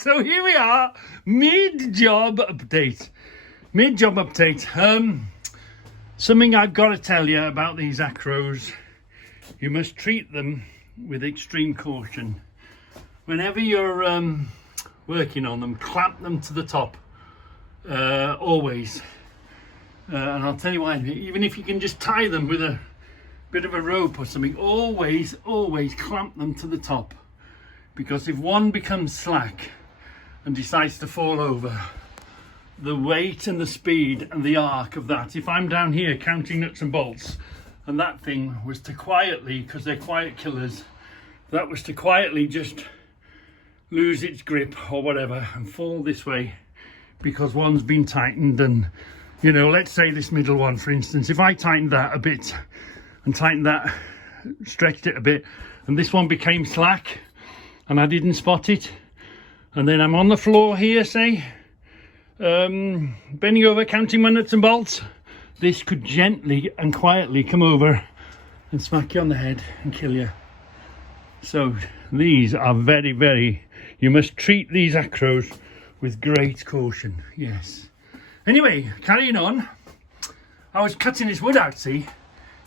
So here we are, mid-job update. Something I've got to tell you about these acros. You must treat them with extreme caution. Whenever you're working on them, clamp them to the top, always. And I'll tell you why, even if you can just tie them with a bit of a rope or something, always clamp them to the top. Because if one becomes slack and decides to fall over, the weight and the speed and the arc of that, if I'm down here counting nuts and bolts and that thing was to quietly, because they're quiet killers, that was to quietly just lose its grip or whatever and fall this way because one's been tightened. And you know, let's say this middle one, for instance, if I tightened that a bit and tightened that, stretched it a bit, and this one became slack and I didn't spot it, and then I'm on the floor here, say, bending over, counting my nuts and bolts, this could gently and quietly come over and smack you on the head and kill you. So these are very, you must treat these acros with great caution, yes. Anyway, carrying on, I was cutting this wood out, see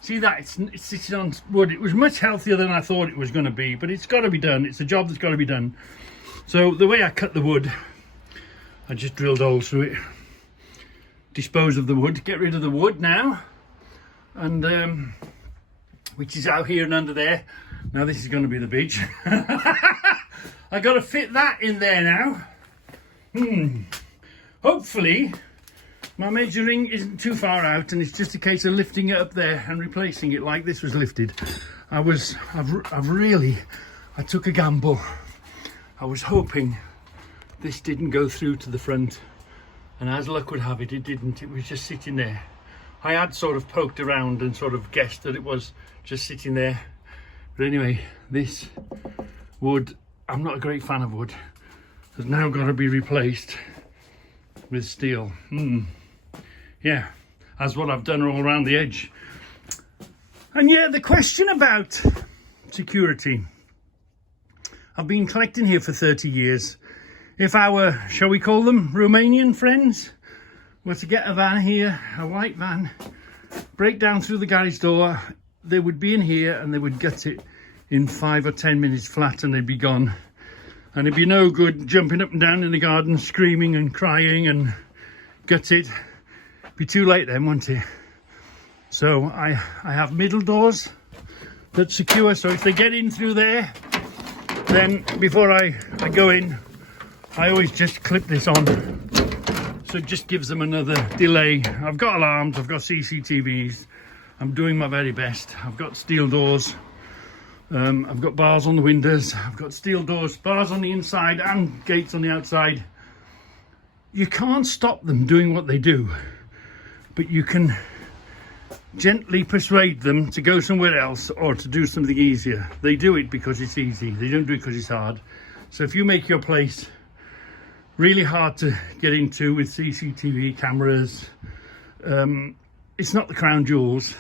that it's sitting on wood. It was much healthier than I thought it was going to be, but it's got to be done. It's a job that's got to be done. So the way I cut the wood, I just drilled holes through it, dispose of the wood, get rid of the wood now, and which is out here and under there. Now this is going to be the beach. I got to fit that in there now. Hopefully my measuring isn't too far out and it's just a case of lifting it up there and replacing it like this was lifted. I took a gamble. I was hoping this didn't go through to the front, and as luck would have it, it didn't. It was just sitting there. I had sort of poked around and sort of guessed that it was just sitting there. But anyway, this wood, I'm not a great fan of wood, has now got to be replaced with steel. Yeah, that's what I've done all around the edge. And yeah, the question about security. I've been collecting here for 30 years. If our, shall we call them, Romanian friends were to get a van here, a white van, break down through the garage door, they would be in here and they would gut it in 5 or 10 minutes flat and they'd be gone. And it'd be no good jumping up and down in the garden, screaming and crying and gut it. Be too late then, won't it? So I have middle doors that secure, so if they get in through there, then before I go in, I always just clip this on. So it just gives them another delay. I've got alarms, I've got CCTVs. I'm doing my very best. I've got steel doors. I've got bars on the windows. I've got steel doors, bars on the inside and gates on the outside. You can't stop them doing what they do, but you can gently persuade them to go somewhere else or to do something easier. They do it because it's easy. They don't do it because it's hard. So if you make your place really hard to get into with CCTV cameras, it's not the crown jewels,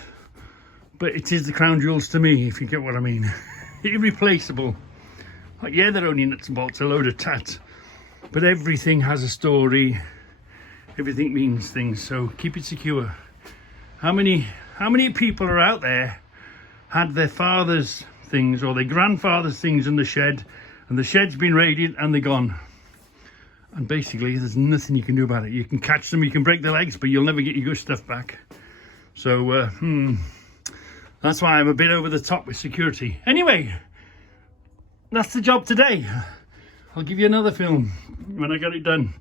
but it is the crown jewels to me, if you get what I mean. Irreplaceable. Like, yeah, they're only nuts and bolts, a load of tat, but everything has a story. Everything means things, so keep it secure. How many people are out there had their father's things or their grandfather's things in the shed, and the shed's been raided and they're gone? And basically there's nothing you can do about it. You can catch them, you can break their legs, but you'll never get your good stuff back. So that's why I'm a bit over the top with security. Anyway, that's the job today. I'll give you another film when I get it done.